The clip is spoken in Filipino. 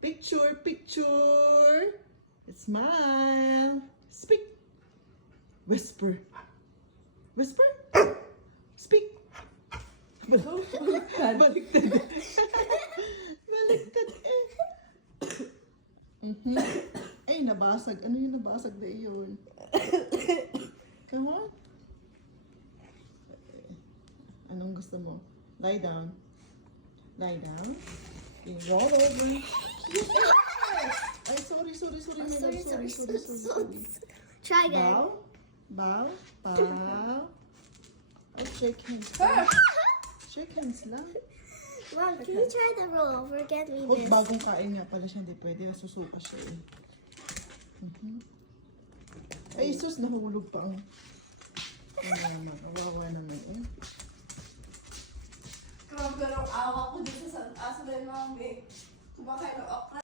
Picture, picture. Smile. Speak. Whisper. Whisper. Speak. Baliktad. Baliktad. Baliktad eh. Ay, nabasag. Ano yung nabasag na iyon? Come on. Anong gusto mo? Lie down. Lie down. Okay, roll over. Ay, sorry. My love. Sorry. Try again. Bow. Oh, shake hands. Shake hands lang. Mom, can you try the roll over again? We Oh, missed. bagong kain nga pala siya. Hindi pwede. Nasusuka siya eh. Ay, sus. Nahulog pa ang... Ay, naman. Kawawa naman eh. Grabe ang awa ko dito sa taas na yung mami. Kumakain ng ako